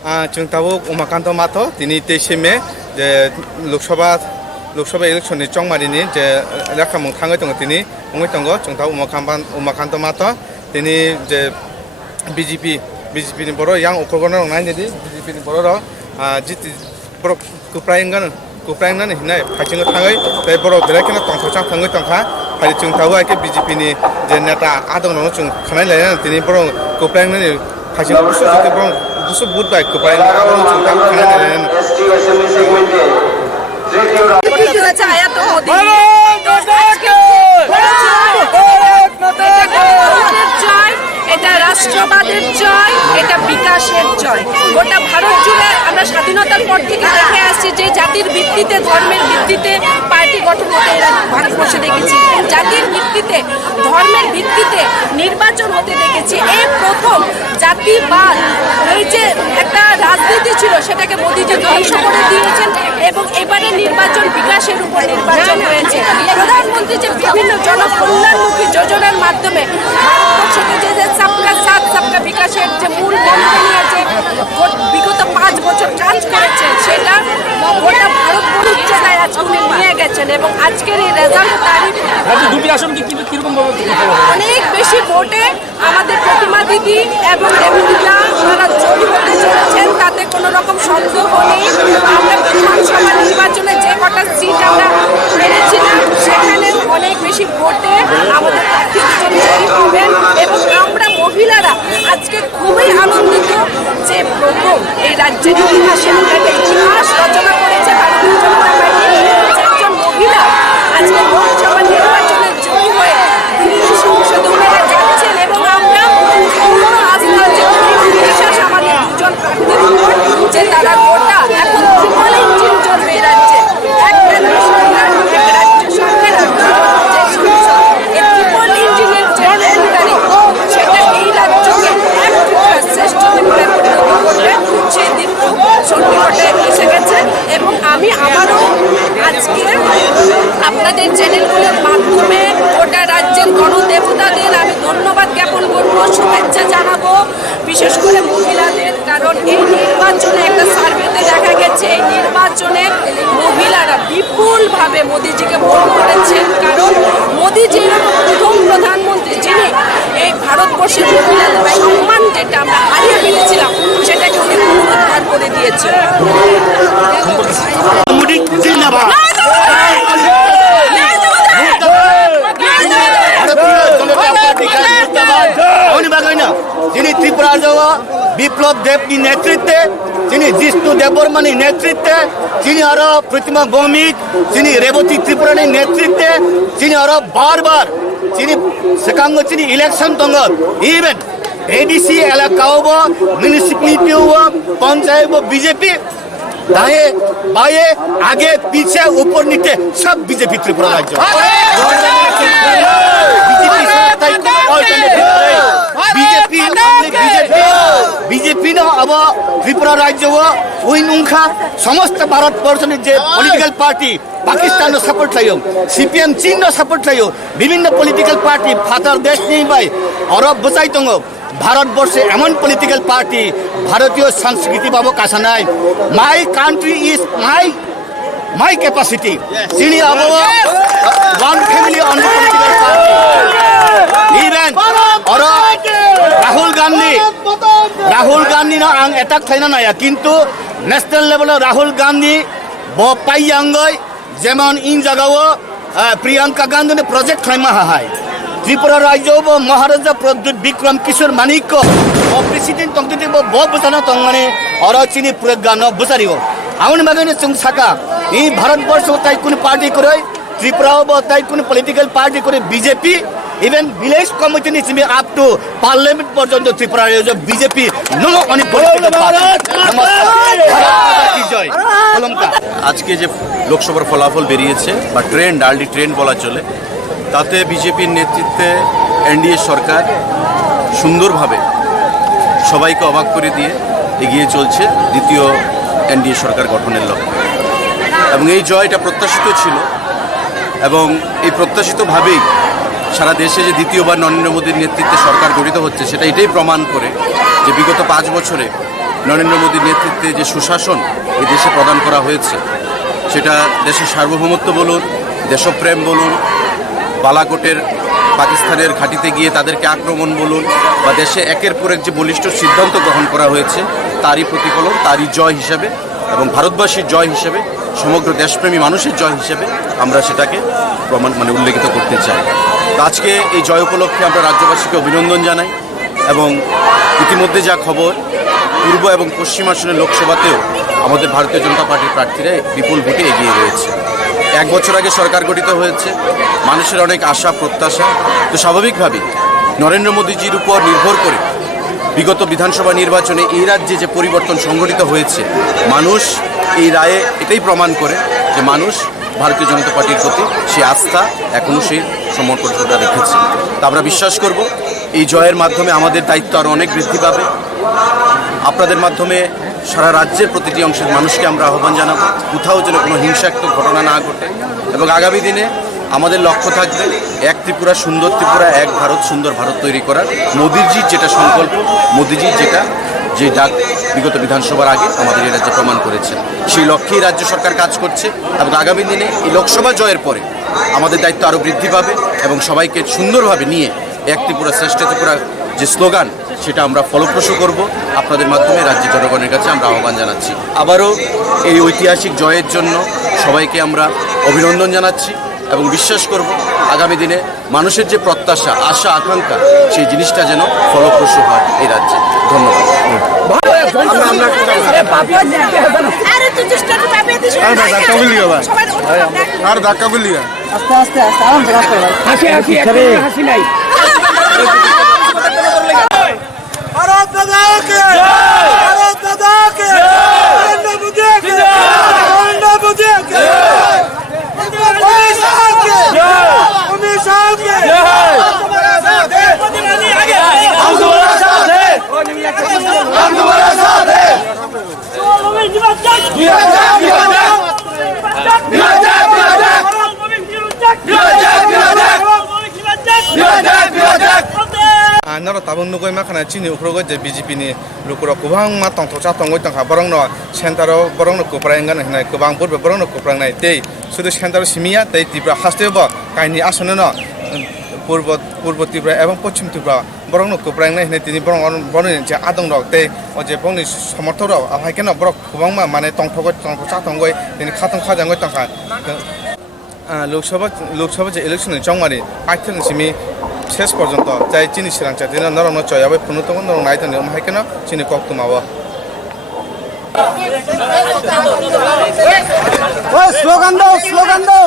जोंताबो उमाकान्त माथो दिनै 23 मे जे लोकसभा इलेक्शननि चंमारिनि जे रेखामों थाङै दङ दिनै बुंबाय दङ जोंता उमाकान्त माथो दिनै जे बिजेपिनि बर' यां अखरगना दंना दिनै बिजेपिनि बर' जिति बर' कुप्रायंगानो हिनाय फाइथिंनो थाङै बे बर' बेरायखिना तंथावचां थाङै तंखा फाइ जोंताबो आइके बिजेपिनि जे नेता आदंनावनो जों खानाय लायना दिनै बर' कुप्रायंगानि फाइथिं गुसु जुते बर' गुसु बुट बाय कुप्रायंगा आदंनाव जों खानाय लायना এটা রাষ্ট্রবাদের জয়, এটা বিকাশের জয়। গোটা ভারত জুড়ে আমরা স্বাধীনতার পর থেকে দেখে আসছি যে জাতির ভিত্তিতে, ধর্মের ভিত্তিতে পার্টি গঠন হতে এরা ভারতবর্ষে দেখেছি। জাতির ভিত্তিতে, ধর্মের ভিত্তিতে নির্বাচন হতে দেখেছি। এই প্রথম জাতিবাদ, এই যে একটা রাজনীতি ছিল সেটাকে মোদিজি ধ্বংস করে দিয়েছেন এবং এবারে নির্বাচন বিকাশের উপর নির্বাচন হয়েছে। প্রধানমন্ত্রী যে বিভিন্ন জনকল্যাণমুখী যোজনার মাধ্যমে ভারতবর্ষকে যে সবকা সাথ সবকা বিকাশের যে মূল মন্ত্র নিয়ে যে বিগত 5 বছর কাজ করেছেন সেটা গোটা ভারতবর্ষ উচ্চতায় আজকে উনি নিয়ে গেছেন এবং আজকের এই রেজাল্ট তারিখ দুটি আসন কিরকম অনেক বেশি ভোটে আমাদের প্রতিমা দিদি এবং রেবুদা তারা জয়ী হতে চলেছেন, তাতে কোনো রকম সন্দেহ নেই। আমরা বিধানসভা নির্বাচনে যে কটা সিট আমরা পেরেছিলাম সেখানে অনেক বেশি ভোটে আমাদের প্রার্থীজন জয়ী হবেন এবং আমরা মহিলারা আজকে খুবই আনন্দিত যে প্রথম এই রাজ্যের ইতিহাসে একটা ইতিহাস রচনা করেছে ভারতীয় জনতা পার্টি। একজন মহিলা আজকে লোকসভা নির্বাচনে জয়ী হয়ে দিল্লি সংসদে ওনারা যাচ্ছেন এবং আমরা আস্থা যে বিশ্বাস আমাদের দুজন প্রার্থীর উপর যে তারা গোটা এখন ট্রিপল ইঞ্জিন চলবে এই রাজ্যে, এক কেন্দ্র সরকার, এক রাজ্য সরকার, আর যে সংসদ, এই ট্রিপল ইঞ্জিনের যে সরকারি সেটা এই রাজ্যকে এক শ্রেষ্ঠ ত্রিপুরায় পরিণত করবে সেই দিন সন্নিকটে এসে গেছে। এবং আমি আবারও আজকে আপনাদের চ্যানেলগুলোর মাধ্যমে গোটা রাজ্যের গণদেবতাদের আমি ধন্যবাদ জ্ঞাপন করব, শুভেচ্ছা জানাবো, বিশেষ করে মহিলাদের। কারণ এই নির্বাচনে একটা সার্ভেতে দেখা গেছে এই নির্বাচনে মহিলারা বিপুলভাবে মোদিজিকে ভোট করেছেন। কারণ মোদিজি প্রথম প্রধানমন্ত্রী যিনি এই ভারতবর্ষের মহিলাদের সম্মান যেটা আমরা হারিয়ে ফেলেছিলাম সেটাকে উনি পুনরুদ্ধার করে দিয়েছেন। যিনি ত্রিপুরার বিপ্লব দেবনী নেতৃত্বে, যিনি জিষ্ণু দেববর্মানি নেতৃত্বে, যিনি আরো প্রতিমা ভৌমিক, যিনি রেবতী ত্রিপুরানি নেতৃত্বে, যিনি আরো বারবার যিনি সেকাঙ্গ যিনি ইলেকশন তঙ্গত ইভেন एडीसी एलाका म्यूनिसिपैलिटी पंचायत बीजेपी दाएं बाएं आगे पीछे ऊपर नीचे सब बीजेपी त्रिपुरा राज्य बीजेपी न अब त्रिपुरा राज्य उनका समस्त भारत वर्ष पॉलिटिकल पार्टी पाकिस्तान सपोर्ट थयो, सीपीएम चीन सपोर्ट थयो, विभिन्न पॉलिटिकल पार्टी फादर देश नहीं भाई और बचाई तंग भारतवर्षे एमन पॉलिटिकल पार्टी भारतीय संस्कृति बाबू कासा नाय my country is my capacity सिनी अब one family on political party even और राहुल गांधी ना आं अटैक थाइना नाया किंतु नेशनल लेवल राहुल गांधी बो पाइयांगय जेमन इन जगह प्रियंका गांधी ने प्रोजेक्ट थाइमा हाय त्रिपुरा राज्य महाराजा प्रद्युत विक्रम किशोर मानिक प्रेसिडेंट तंगते बहुत बुझाना तंगने और चीनी प्रज्ञा न बुझारी आउन मगने चुंग साका ई भारतवर्ष ताई कुन पार्टी करे त्रिपुरा ताई कुन पॉलिटिकल पार्टी करे बीजेपी इवन विलेज कमिटी निचिमे अप टू पार्लियामेंट पर्यंत त्रिपुरा जो बीजेपी नो ओनली पॉलिटिकल पार्टी जय আজকে যে লোকসভার ফলাফল বেরিয়েছে বা ট্রেন্ড আর্লি ট্রেন্ড বলা চলে তাতে বিজেপির নেতৃত্বে এনডিএ সরকার সুন্দরভাবে সবাইকে অবাক করে দিয়ে এগিয়ে চলছে দ্বিতীয় এনডিএ সরকার গঠনের লক্ষ্যে এবং এই জয়টা প্রত্যাশিত ছিল এবং এই প্রত্যাশিতভাবেই সারা দেশে যে দ্বিতীয়বার নরেন্দ্র মোদীর নেতৃত্বে সরকার গঠিত হচ্ছে সেটা এটাই প্রমাণ করে যে বিগত 5 বছরে নরেন্দ্র মোদীর নেতৃত্বে যে সুশাসন এই দেশে প্রদান করা হয়েছে, সেটা দেশের সার্বভৌমত্ব বলুন, দেশপ্রেম বলুন, বালাকোটের পাকিস্তানের ঘাঁটিতে গিয়ে তাদেরকে আক্রমণ বলুন, বা দেশে একের পর এক যে বলিষ্ঠ সিদ্ধান্ত গ্রহণ করা হয়েছে তারই প্রতিফলন, তারই জয় হিসাবে এবং ভারতবাসীর জয় হিসেবে, সমগ্র দেশপ্রেমী মানুষের জয় হিসেবে আমরা সেটাকে উল্লেখিত করতে চাই। তো আজকে এই জয় উপলক্ষে আমরা রাজ্যবাসীকে অভিনন্দন জানাই এবং ইতিমধ্যে যা খবর, পূর্ব এবং পশ্চিম আসনের লোকসভাতেও আমাদের ভারতীয় জনতা পার্টির প্রার্থীরা বিপুল ভোটে এগিয়ে রয়েছে। 1 বছর আগে সরকার গঠিত হয়েছে, মানুষের অনেক আশা প্রত্যাশা। তো স্বাভাবিকভাবেই নরেন্দ্র মোদীজির উপর নির্ভর করে বিগত বিধানসভা নির্বাচনে এই রাজ্যে যে পরিবর্তন সংঘটিত হয়েছে, মানুষ এই রায়ে এটাই প্রমাণ করে যে মানুষ ভারতীয় জনতা পার্টির প্রতি সেই আস্থা এখনও সেই সমর্পণটা রেখেছে। তা আমরা বিশ্বাস করব এই জয়ের মাধ্যমে আমাদের দায়িত্ব আরও অনেক বৃদ্ধি পাবে। আপনাদের মাধ্যমে সারা রাজ্যের প্রতিটি অংশের মানুষকে আমরা আহ্বান জানাবো কোথাও যেন কোনো হিংসাত্মক ঘটনা না ঘটে, এবং আগামী দিনে আমাদের লক্ষ্য থাকবে এক ত্রিপুরা সুন্দর ত্রিপুরা, এক ভারত সুন্দর ভারত তৈরি করার। মোদিজির যেটা সংকল্প, মোদিজির যে ডাক বিগত বিধানসভার আগে আমাদের এই রাজ্যে প্রমাণ করেছে, সেই লক্ষ্যেই রাজ্য সরকার কাজ করছে। এবং আগামী দিনে এই লোকসভা জয়ের পরে আমাদের দায়িত্ব আরও বৃদ্ধি পাবে এবং সবাইকে সুন্দরভাবে নিয়ে এক ত্রিপুরা শ্রেষ্ঠ ত্রিপুরা যে স্লোগান, সেটা আমরা ফলপ্রসূ করব। আপনাদের মাধ্যমে রাজ্যের জনগণের কাছে আমরা আহ্বান জানাচ্ছি। আবারও এই ঐতিহাসিক জয়ের জন্য সবাইকে আমরা অভিনন্দন জানাচ্ছি এবং বিশ্বাস করব আগামী দিনে মানুষের যে প্রত্যাশা, আশা, আকাঙ্ক্ষা, সেই জিনিসটা যেন ফলপ্রসূ হয় এই রাজ্যে। ধন্যবাদ। আর ধাক্কা বললি আস্তে আস্তে আস্তে আরামসে কাজ করো হাসি নাই भारत दादा के भारत दादा के नरेंद्र मोदी के नरेंद्र मोदी के अमित शाह के अमित शाह के हम तुम्हारे साथ हैं हम तुम्हारे साथ हैं naro tabung nugoi makana chini ukrogo je BJP ni lukuro kubang ma tong tocha tongoi tongha borong no centero borong no kuprang gan hinai kubang purbe borong no kuprang nai tei sudu centero simia tei Tripura hastebo kaini asone no purbo Tripura ebong pochim Tripura borong no kuprang nai hinai tini borong je adong rok tei o je bongni somorthok rok abai keno borok kubang ma mane tong tocha tongoi tini khatong khajangoi tongha Lok Sabha যে ইলেকশনে জংমারি Python Simi শেষ পর্যন্ত যাই চিনি সিরাংচা দিন নরম চয়াবে পুনতম নরম নাইতন high কেন চিনি কক্তুমাব স্লোগান দাও